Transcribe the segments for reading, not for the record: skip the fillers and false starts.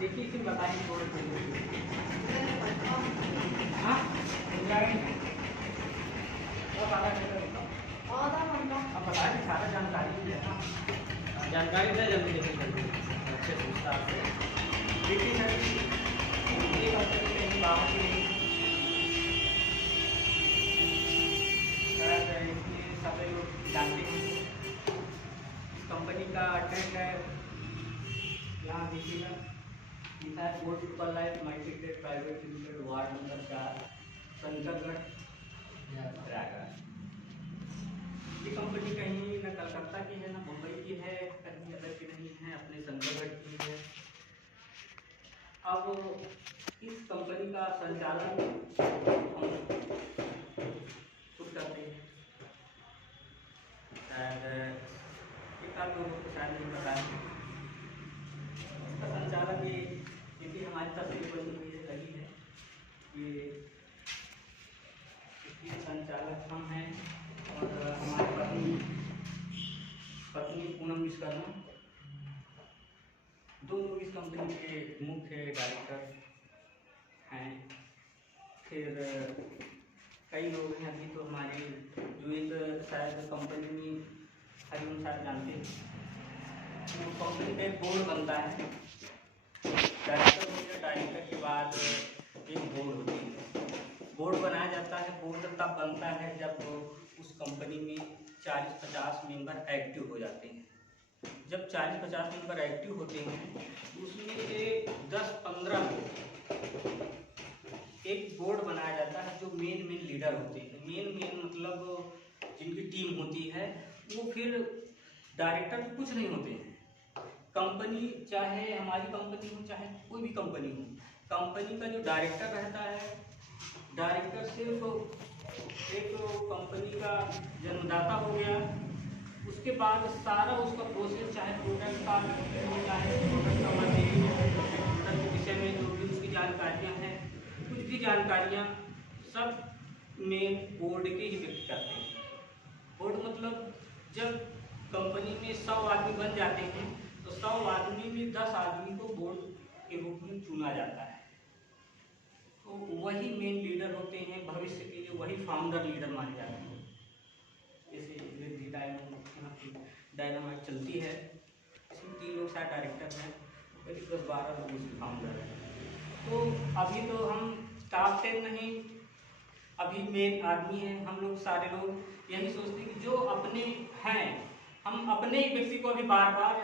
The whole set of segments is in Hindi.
देखिए फिर बताएंगे थोड़े हाँ अब बताएं सारा जानकारी भी है ना, जानकारी दे जल्दी जल्दी जल्दी अच्छे से विस्तार से। देखिए सर ये बात कहीं बाहर की नहीं, शायद इसलिए सभी लोग जानते हैं। इस कंपनी का एड्रेस है, यहाँ देखिएगा लिखा है board super life multigrade private limited, ward number 4, Shankargarh, Prayagraj. ये कंपनी कहीं न कलकत्ता की है, ना मुंबई की है, कहीं अदर की नहीं है, अपने शंकरगढ़ की है। अब इस कंपनी का संचालन हम खुद करते हैं। शायद एक आध लोगों को शायद नहीं पता है इसका संचालन। ये हमारी तस्वीर बनी हुई है, लगी है, ये इसके संचालक हम हैं और हमारी पत्नी पूनम विश्वकर्मा, दोनों इस कंपनी के मुख्य डायरेक्टर हैं। फिर कई लोग हैं अभी तो हमारे जो एक शायद कंपनी में हरिओम शायद जानते हैं, तो कंपनी का एक बोर्ड बनता है, डायरेक्टर होते हैं, डायरेक्टर के बाद एक बोर्ड होती है, बोर्ड बनाया जाता है। बोर्ड तब बनता है जब उस कंपनी में 40-50 मेंबर एक्टिव हो जाते हैं। जब 40-50 मेंबर एक्टिव होते हैं उसमें से 10-15 एक बोर्ड बनाया जाता है जो मेन लीडर होते हैं। मेन मतलब जिनकी टीम होती है वो फिर डायरेक्टर तो कुछ नहीं होते हैं। कंपनी चाहे हमारी कंपनी हो चाहे कोई भी कंपनी हो, कंपनी का जो डायरेक्टर रहता है, डायरेक्टर सिर्फ एक कंपनी का जन्मदाता हो गया। उसके बाद सारा उसका प्रोसेस, चाहे प्रोडक्ट का चाहे प्रोडक्ट का मटेरियल, प्रोडक्ट के विषय में जो भी उसकी जानकारियाँ हैं, कुछ भी जानकारियाँ सब मेन बोर्ड के ही व्यक्ति करते हैं। बोर्ड मतलब जब कंपनी में 100 आदमी बन जाते हैं तो 100 आदमी में 10 आदमी को बोर्ड के रूप में चुना जाता है। तो वही मेन लीडर होते हैं, भविष्य के लिए वही फाउंडर लीडर माने जाते हैं। जैसे डायनामाइट चलती है, इसमें 3 लोग शायद डायरेक्टर हैं, करीब 10-12 लोग उसके फाउंडर हैं। तो अभी तो हम स्टाफ से नहीं, अभी मेन आदमी हैं हम लोग, सारे लोग यही सोचते हैं कि जो अपने हैं, हम अपने ही व्यक्ति को अभी बार बार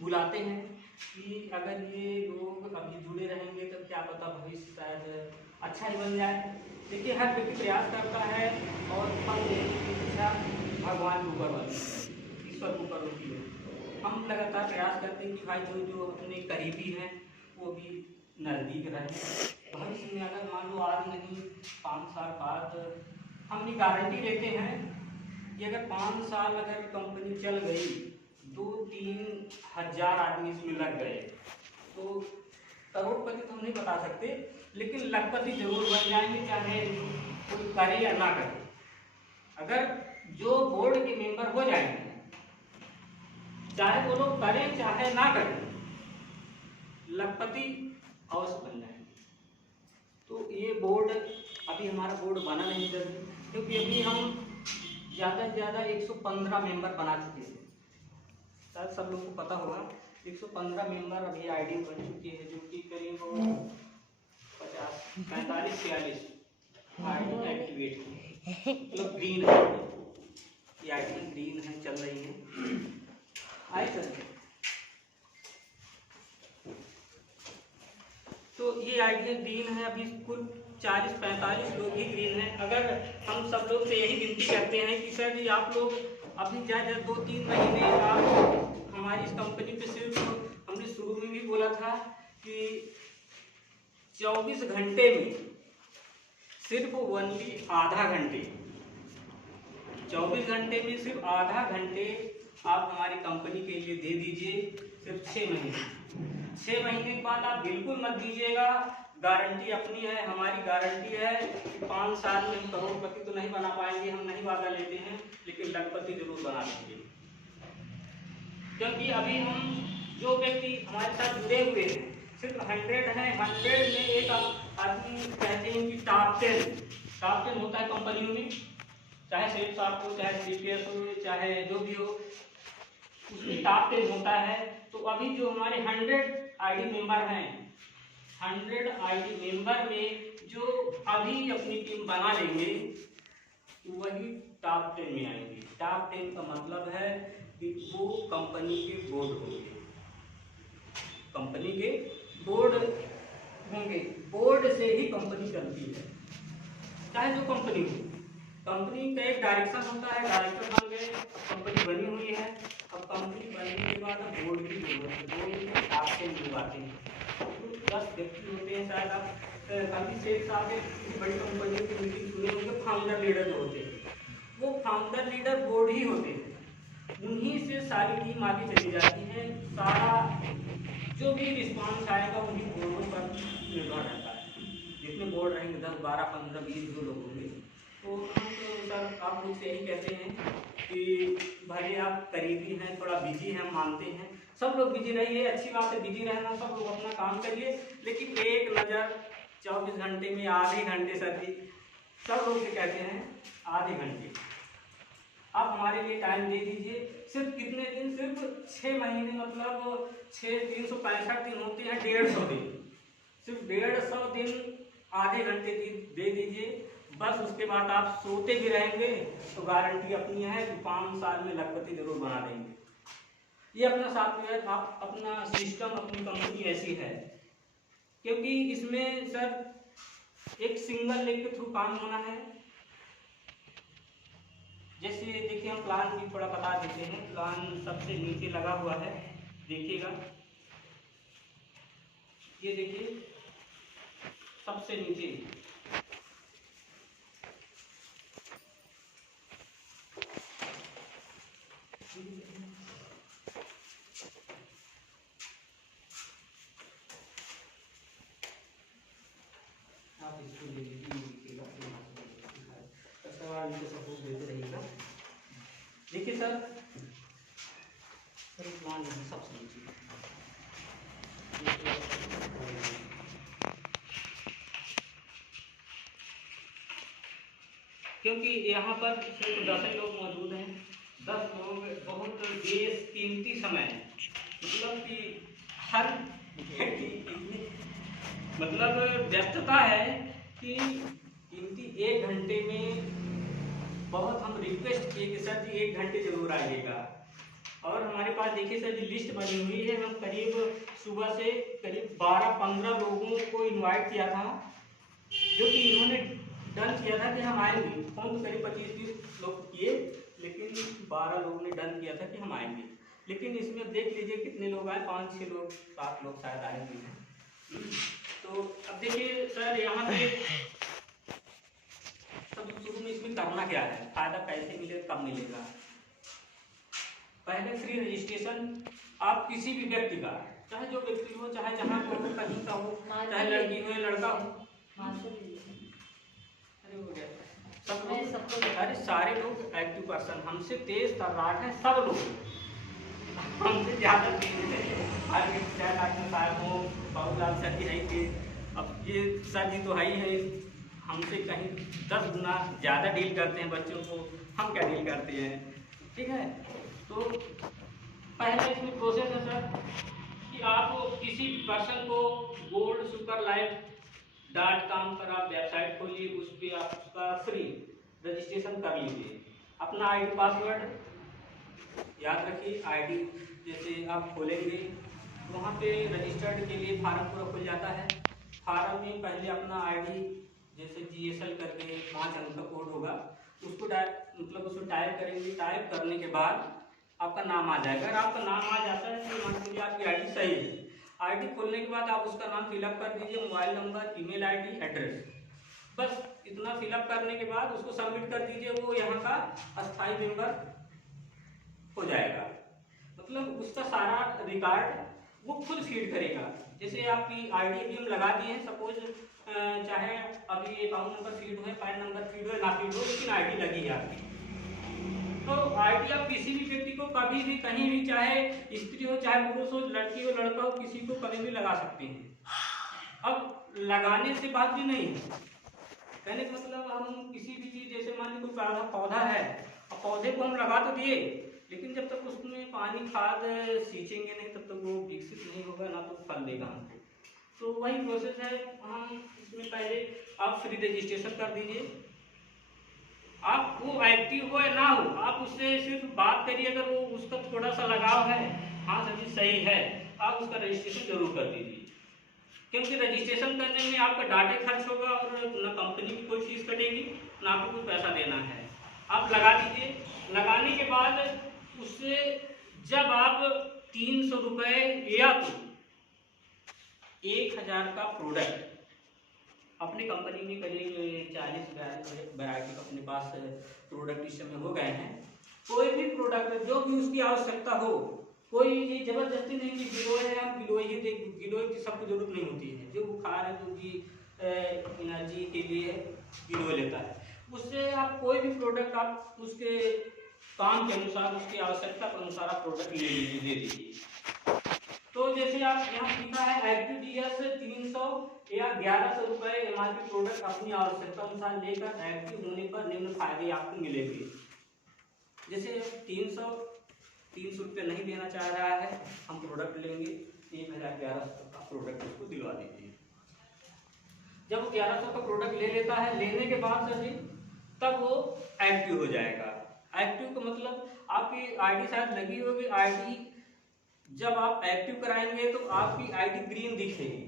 बुलाते हैं कि अगर ये लोग अभी जुड़े रहेंगे तो क्या पता भविष्य शायद अच्छा ही बन जाए। देखिए हर व्यक्ति प्रयास करता है और फल देने की इच्छा भगवान के ऊपर होती है, ईश्वर के ऊपर होती है। हम लगातार प्रयास करते हैं कि भाई जो जो अपने करीबी हैं वो भी नज़दीक रहें। भविष्य में अगर मान लो आज नहीं 5 साल बाद, हम ये गारंटी लेते हैं कि अगर 5 साल अगर कंपनी चल गई, 2-3 हज़ार आदमी इसमें लग गए तो करोड़पति तो हम नहीं बता सकते, लेकिन लखपति जरूर बन जाएंगे, चाहे कोई करे या ना करे। अगर जो बोर्ड के मेंबर हो जाएंगे, चाहे वो लोग करें चाहे ना करें, लखपति अवश्य बन जाएंगे। तो ये बोर्ड अभी हमारा बोर्ड बना नहीं जल्दी, क्योंकि अभी हम ज़्यादा से ज़्यादा 115 मेंबर बना चुके हैं। शायद सब लोग को पता होगा 115 मेंबर अभी आईडी बन चुकी है, जो कि करीब 45-46 आईडी एक्टिवेट है, मतलब ग्रीन है, ये आईडी ग्रीन है, चल रही है। आए सर, तो ये आईडी ग्रीन है, अभी कुल 40-45 लोग ही ग्रीन हैं। अगर हम सब लोग से यही विनती करते हैं कि सर जी आप लोग अपनी ज़्यादा 2-3 महीने आप हमारी इस कंपनी पे, सिर्फ हमने शुरू में भी बोला था कि 24 घंटे में सिर्फ ओनली आधा घंटे, 24 घंटे में सिर्फ आधा घंटे आप हमारी कंपनी के लिए दे दीजिए, सिर्फ 6 महीने। 6 महीने के बाद आप बिल्कुल मत दीजिएगा, गारंटी अपनी है, हमारी गारंटी है कि 5 साल में करोड़पति तो नहीं बना पाएंगे, हम नहीं वादा लेते हैं, लेकिन लखपति जरूर बना देंगे। क्योंकि अभी हम जो व्यक्ति हमारे साथ जुड़े हुए हैं, सिर्फ 100 है। 100 में एक आदमी कहते हैं कि टॉप 10 होता है कंपनियों में, चाहे सेल्स आप हो, चाहे CPS हो, चाहे जो भी हो, उसमें टॉप 10 होता है। तो अभी जो हमारे 100 ID मेंबर हैं, 100 ID मेंबर में जो अभी अपनी टीम बना लेंगे वही टॉप 10 में आएंगे। टॉप 10 का मतलब है कि वो कंपनी के बोर्ड होंगे, कंपनी के बोर्ड होंगे। बोर्ड से ही कंपनी चलती है, चाहे जो कंपनी हो। कंपनी का एक डायरेक्शन होता है, डायरेक्टर बन गए, कंपनी बनी हुई है। अब कंपनी बनने के बाद बोर्ड की जरूरत है, बोर्ड में टॉप 10 लोग आते हैं। 10 व्यक्ति होते हैं, शायद आप काफ़ी से एक साथ किसी बड़ी कंपनियों की मीटिंग सुने होंगे। फाउंडर लीडर जो होते हैं वो फाउंडर लीडर बोर्ड ही होते हैं, उन्हीं से सारी टीम आगे चली जाती है। सारा जो भी रिस्पॉन्स आएगा उन्हीं बोर्डों पर निर्भर रहता है। जितने बोर्ड रहेंगे 10, 12, 15, 20 जो लोग होंगे, तो हम तो सर आप मुझसे यही कहते हैं कि भले आप करीबी हैं, थोड़ा बिजी हैं, मानते हैं, सब लोग बिजी रहिए, अच्छी बात है बिजी रहना, सब लोग अपना काम करिए, लेकिन एक नज़र 24 घंटे में आधे घंटे सर जी, सब लोग से कहते हैं आधे घंटे आप हमारे लिए टाइम दे दीजिए। सिर्फ कितने दिन? सिर्फ 6 महीने, मतलब 365 दिन होते हैं, 150 दिन, सिर्फ 150 दिन आधे घंटे दे दीजिए बस। उसके बाद आप सोते भी रहेंगे तो गारंटी अपनी है कि 5 साल में लखपति जरूर बना देंगे। ये अपना सॉफ्टवेयर, आप अपना सिस्टम, अपनी कंपनी ऐसी है, क्योंकि इसमें सर एक सिंगल लिंक के थ्रू काम होना है। जैसे देखिए हम प्लान भी थोड़ा बता देते हैं। प्लान सबसे नीचे लगा हुआ है, देखिएगा, ये देखिए सबसे नीचे आप इसको ले लीजिएगा, सवाल सपोर्ट देते रहिएगा। देखिए सर प्लान सबसे नीचे, क्योंकि यहाँ पर सिर्फ 10 ही लोग मौजूद हैं। 10 लोग बहुत बेस कीमती समय, मतलब कि हर व्यक्ति इतनी मतलब व्यस्तता है कि कीमती 1 घंटे में बहुत हम रिक्वेस्ट किए कि सर जी 1 घंटे जरूर आइएगा। और हमारे पास देखिए सर जी लिस्ट बनी हुई है। हम करीब सुबह से करीब 12-15 लोगों को इनवाइट किया था, जो कि इन्होंने डन किया था कि हम आएंगे। फोन तो करीब 25-30 लोग किए, लेकिन 12 लोगों ने डन किया था कि हम आएंगे। लेकिन इसमें देख लीजिए कितने लोग आए, 5-6 लोग, 7 लोग शायद आएंगे। तो अब देखिए सर यहाँ पे सब शुरू में इसमें करना क्या है, फायदा कैसे मिलेगा, कब मिलेगा। पहले फ्री रजिस्ट्रेशन आप किसी भी व्यक्ति का, चाहे जो व्यक्ति हो, चाहे जहाँ को कहीं का हो, चाहे लड़की हो या लड़का हो, अरे सारे लोग एक्टिव पर्सन, हमसे तेज तर्राट है सब लोग, हमसे ज़्यादा तेज है। साहब हो, बाबूलाल सर जी है थे, अब ये सर जी तो है ही है, हमसे कहीं 10 गुना ज़्यादा डील करते हैं बच्चों को, हम क्या डील करते हैं, ठीक है। तो पहले इसमें प्रोसेस है सर कि आप किसी पर्सन को goldsuperlife.com पर आप वेबसाइट खोलिए, उस पर आप उसका फ्री रजिस्ट्रेशन कर लीजिए। अपना ID पासवर्ड याद रखिए। ID जैसे आप खोलेंगे तो वहाँ पे रजिस्टर्ड के लिए फार्म पूरा खुल जाता है। फार्म में पहले अपना ID जैसे GSL करके 5 अंक का कोड होगा, उसको उसको टाइप करेंगे। टाइप करने के बाद आपका नाम आ जाएगा। अगर आपका नाम आ जाता है तो मान लीजिए आपकी ID सही है। ID खोलने के बाद आप उसका नाम फिलअप कर दीजिए, mobile number, email ID, address, बस इतना फिलअप करने के बाद उसको सबमिट कर दीजिए। वो यहाँ का अस्थायी मेंबर हो जाएगा, मतलब उसका सारा रिकॉर्ड वो खुद फीड करेगा। जैसे आपकी ID भी हम लगा दिए हैं, सपोज चाहे अभी अकाउंट नंबर फीड हो, पैन नंबर फीड हो, ना फीड हो, लेकिन ID लगी है आपकी, तो आईडी आप किसी भी व्यक्ति को कभी भी कहीं भी, चाहे स्त्री हो चाहे पुरुष हो, लड़की हो लड़का हो, किसी को कभी भी लगा सकते हैं। अब लगाने से बात भी नहीं है, कहने का मतलब हम किसी भी चीज, जैसे मान लीजिए कोई पौधा है, अब पौधे को हम लगा तो दिए, लेकिन जब तक उसमें पानी खाद सींचेंगे नहीं तब तक वो विकसित नहीं होगा, ना तो फल देगा हमको। तो वही प्रोसेस है। हम इसमें पहले आप फ्री रजिस्ट्रेशन कर दीजिए, आप वो एक्टिव हो या ना हो, आप उससे सिर्फ बात करिए, अगर वो उसका थोड़ा सा लगाव है, हाँ सर जी सही है, आप उसका रजिस्ट्रेशन जरूर कर दीजिए, क्योंकि रजिस्ट्रेशन करने में आपका डाटा खर्च होगा और ना कंपनी की कोई फीस कटेगी, ना आपको कुछ पैसा देना है। आप लगा दीजिए। लगाने के बाद उससे जब आप 300 रुपये या तो 1000 का प्रोडक्ट अपनी कंपनी में करीब 40 वैरायटी अपने पास प्रोडक्ट इस समय हो गए हैं। कोई भी प्रोडक्ट जो भी उसकी आवश्यकता हो, कोई ये जबरदस्ती नहीं कि गिलोय है आप गिलोय ही देख, गिलोय की सबको जरूरत नहीं होती है। जो बुखार है, जो भी एनर्जी के लिए गिलोय लेता है, उससे आप कोई भी प्रोडक्ट आप उसके काम के अनुसार, उसकी आवश्यकता के अनुसार आप प्रोडक्ट ले लीजिए, दे दीजिए। तो जैसे आप यहाँ लिखा है एक्टिव 300 या 1100 रुपए एमआरपी प्रोडक्ट अपनी आवश्यकता अनुसार लेकर एक्टिव होने पर निम्न फायदे आपको मिलेंगे। जैसे 300 रुपये नहीं देना चाह रहा है, हम प्रोडक्ट लेंगे 1100 का प्रोडक्ट उसको दिलवा दीजिए। जब वो 1100 का प्रोडक्ट ले लेता है, लेने के बाद सर जी तब वो एक्टिव हो जाएगा। एक्टिव का मतलब आपकी आईडी शायद लगी होगी, आईडी जब आप एक्टिव कराएंगे तो आपकी आईडी ग्रीन दिखेगी,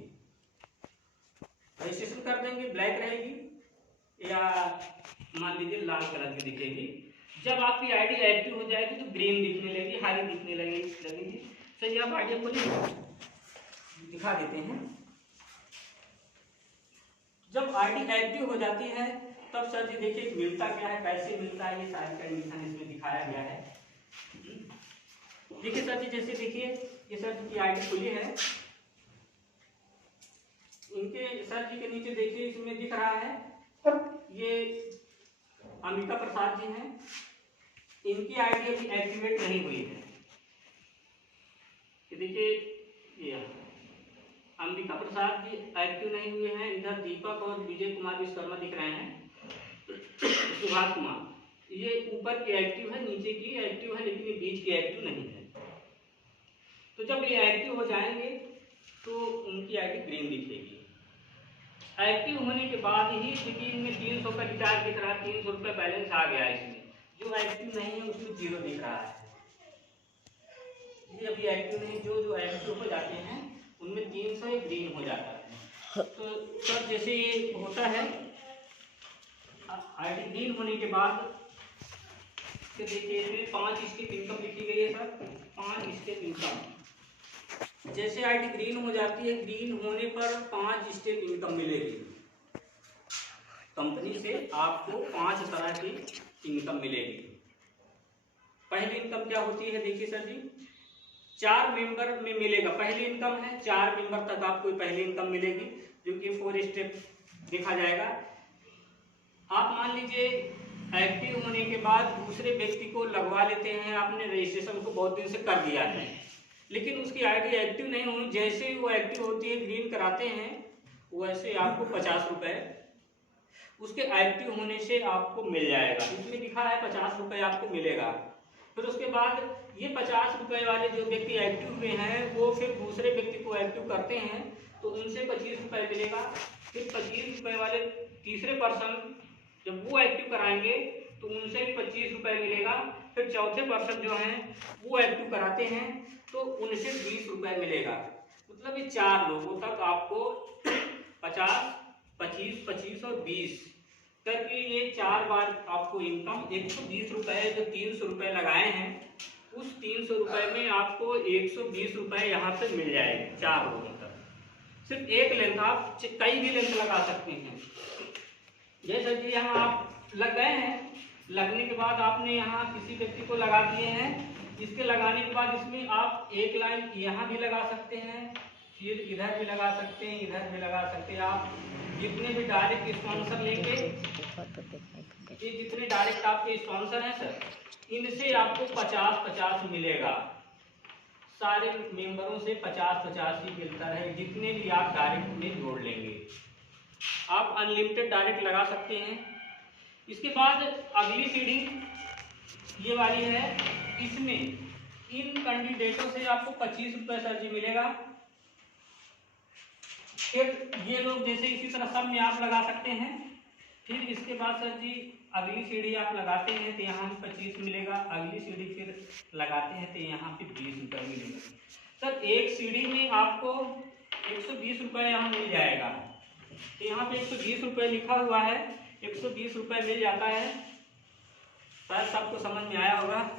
रजिस्ट्रेशन कर देंगे ब्लैक रहेगी या मान लीजिए लाल कलर की दिखेगी। जब आपकी आईडी एक्टिव हो जाएगी तो ग्रीन दिखने लगेगी, हरी दिखने लगेगी। सही, आप आईडी को दिखा देते हैं। जब आईडी एक्टिव हो जाती है तब सर जी देखिए मिलता क्या है, कैसे मिलता है, ये सारी कंडीशन इसमें दिखाया गया है। देखिए सर जी, जैसे देखिए ये सर जी की आईडी खुली है, इनके सर जी के नीचे देखिए इसमें दिख रहा है, ये अमिता प्रसाद जी हैं, इनकी आईडी अभी एक्टिवेट नहीं हुई है। देखिए ये अंबिका प्रसाद जी एक्टिव नहीं हुए हैं। इधर दीपक और विजय कुमार विश्वकर्मा दिख रहे हैं, सुभाष कुमार ये ऊपर की एक्टिव है, नीचे की एक्टिव है, लेकिन ये बीच की एक्टिव नहीं है। तो जब ये एक्टिव हो जाएंगे तो उनकी आईडी ग्रीन दिखेगी। एक्टिव होने के बाद ही देखिए इनमें 300 का रिचार्ज दिख रहा है, 300 रुपये बैलेंस आ गया है इसमें। जो एक्टिव नहीं है उसमें 0 दिख रहा है। ये अभी एक्टिव नहीं, जो एक्टिव हो जाते हैं उनमें 300 ग्रीन हो जाता है। तो तब जैसे ये होता है आईडी ग्रीन होने के बाद देखिए इसमें 5 स्टेप इनकम लिखी गई है सर, 5 स्टेप इनकम। जैसे आईडी ग्रीन हो जाती है, ग्रीन होने पर 5 स्टेप इनकम मिलेगी कंपनी से, आपको 5 तरह की इनकम मिलेगी। पहली इनकम क्या होती है देखिए सर जी, 4 मेंबर में मिलेगा। पहली इनकम है 4 मेंबर तक आपको पहली इनकम मिलेगी, जो कि 4 स्टेप देखा जाएगा। आप मान लीजिए एक्टिव होने के बाद दूसरे व्यक्ति को लगवा लेते हैं, आपने रजिस्ट्रेशन को बहुत दिन से कर दिया है, लेकिन उसकी आईडी एक्टिव नहीं हुई, जैसे ही वो एक्टिव होती है ग्रीन कराते हैं, वैसे आपको 50 रुपये उसके एक्टिव होने से आपको मिल जाएगा। इसमें लिखा है 50 रुपये आपको मिलेगा। फिर उसके बाद ये 50 रुपये वाले जो व्यक्ति एक्टिव हुए हैं वो फिर दूसरे व्यक्ति को एक्टिव करते हैं तो उनसे 25 रुपये मिलेगा। फिर 25 रुपये वाले तीसरे पर्सन जब वो एक्टिव कराएंगे तो उनसे भी 25 रुपये मिलेगा। फिर चौथे पर्सन जो हैं वो एक्टिव कराते हैं तो उनसे 20 रुपये मिलेगा। मतलब ये 4 लोगों तक आपको 50, 25, 25 और 20 करके ये 4 बार आपको इनकम 120 रुपये, जो 300 रुपये लगाए हैं उस 300 रुपये में आपको 120 रुपये यहाँ से मिल जाएंगे 4 लोगों तक। सिर्फ एक लेंथ, आप कई भी लेंथ लगा सकते हैं। जैसे जी यहाँ आप लग गए हैं, लगने के बाद आपने यहाँ किसी व्यक्ति को लगा दिए हैं, इसके लगाने के बाद इसमें आप एक लाइन यहाँ भी लगा सकते हैं, फिर इधर भी लगा सकते हैं, इधर भी लगा सकते हैं। आप जितने भी डायरेक्ट स्पॉन्सर लेंगे ये जितने डायरेक्ट आपके स्पॉन्सर हैं सर, इनसे आपको 50-50 मिलेगा। सारे मेंबरों से 50-50 ही मिलता है, जितने भी आप डायरेक्ट में जोड़ लेंगे। आप अनलिमिटेड डायरेक्ट लगा सकते हैं। इसके बाद अगली सीढ़ी ये वाली है, इसमें इन कैंडिडेटों से आपको 25 रुपये सर जी मिलेगा। फिर ये लोग जैसे इसी तरह सब में आप लगा सकते हैं। फिर इसके बाद सर जी अगली सीढ़ी आप लगाते हैं तो यहाँ पे 25 मिलेगा। अगली सीढ़ी फिर लगाते हैं तो यहाँ पे 20 रुपये मिलेगा। सर एक सीढ़ी में आपको 120 रुपये यहाँ मिल जाएगा। तो यहाँ पे 120 रुपये लिखा हुआ है, 120 रुपये मिल जाता है। शायद सबको समझ में आया होगा।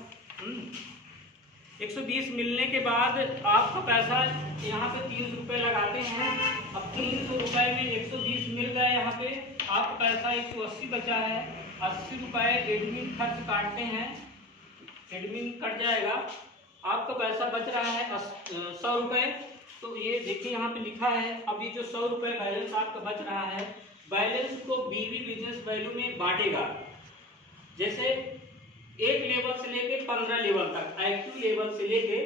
120 मिलने के बाद आपका पैसा यहाँ पे 300 रुपये लगाते हैं। अब 300 रुपये में 120 मिल गए, यहाँ पे आपका पैसा 180 बचा है। 80 रुपये एडमिन खर्च काटते हैं, एडमिन कट जाएगा, आपका पैसा बच रहा है 100 रुपये। तो ये देखिए यहाँ पे लिखा है, अब ये जो 100 रुपये बैलेंस आपका बच रहा है, बैलेंस को बीवी बिजनेस वैल्यू में बांटेगा। जैसे एक लेवल से लेके 15 लेवल तक, IQ लेवल से लेके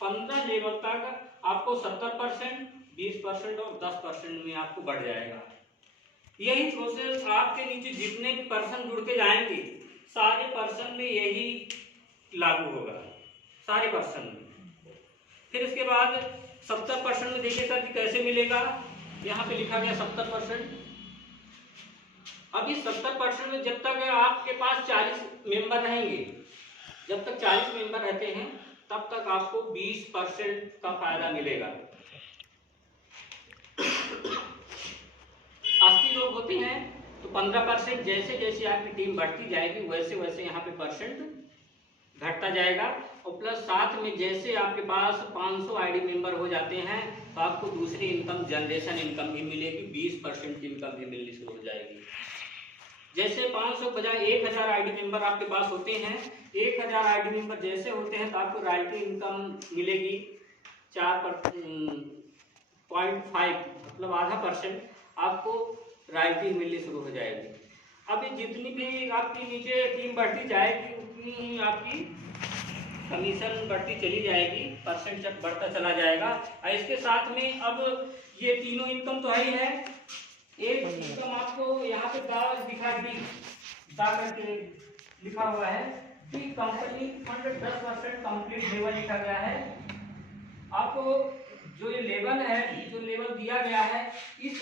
15 लेवल तक आपको 70%, 20% और 10% में आपको बढ़ जाएगा। यही प्रोसेस आपके नीचे जितने भी पर्सन जुड़ के जाएंगे, सारे पर्सन में यही लागू होगा, सारे पर्सन में। फिर इसके बाद 70% में देखिए सर कैसे मिलेगा, यहाँ पे लिखा गया 70%। अब इस 70% में जब तक आपके पास 40 मेंबर रहेंगे, जब तक 40 मेंबर रहते हैं तब तक आपको 20% का फायदा मिलेगा। 80 लोग होते हैं तो 15%, जैसे जैसे आपकी टीम बढ़ती जाएगी वैसे वैसे यहाँ पे परसेंट घटता जाएगा। और प्लस साथ में जैसे आपके पास 500 ID मेंबर हो जाते हैं तो आपको दूसरी इनकम, जनरेशन इनकम भी मिलेगी, 20% की इनकम भी मिलनी शुरू हो जाएगी। जैसे 500 बजाय 1000 ID मेंबर आपके पास होते हैं, 1000 ID मेंबर जैसे होते हैं तो आपको रॉयल्टी इनकम मिलेगी 4.5, मतलब आधा % आपको रॉयल्टी मिलनी शुरू हो जाएगी। अभी जितनी भी आपकी नीचे टीम बढ़ती जाएगी उतनी ही आपकी कमीशन बढ़ती चली जाएगी, परसेंट जब बढ़ता चला जाएगा। और इसके साथ में अब ये तीनों इनकम तो है ही है, एक इनकम आपको यहाँ पे दा करके लिखा हुआ है कि कंपनी फंड 10% कंप्लीट लेवल लिखा गया है। आपको जो ये लेवल है, जो लेवल दिया गया है, इस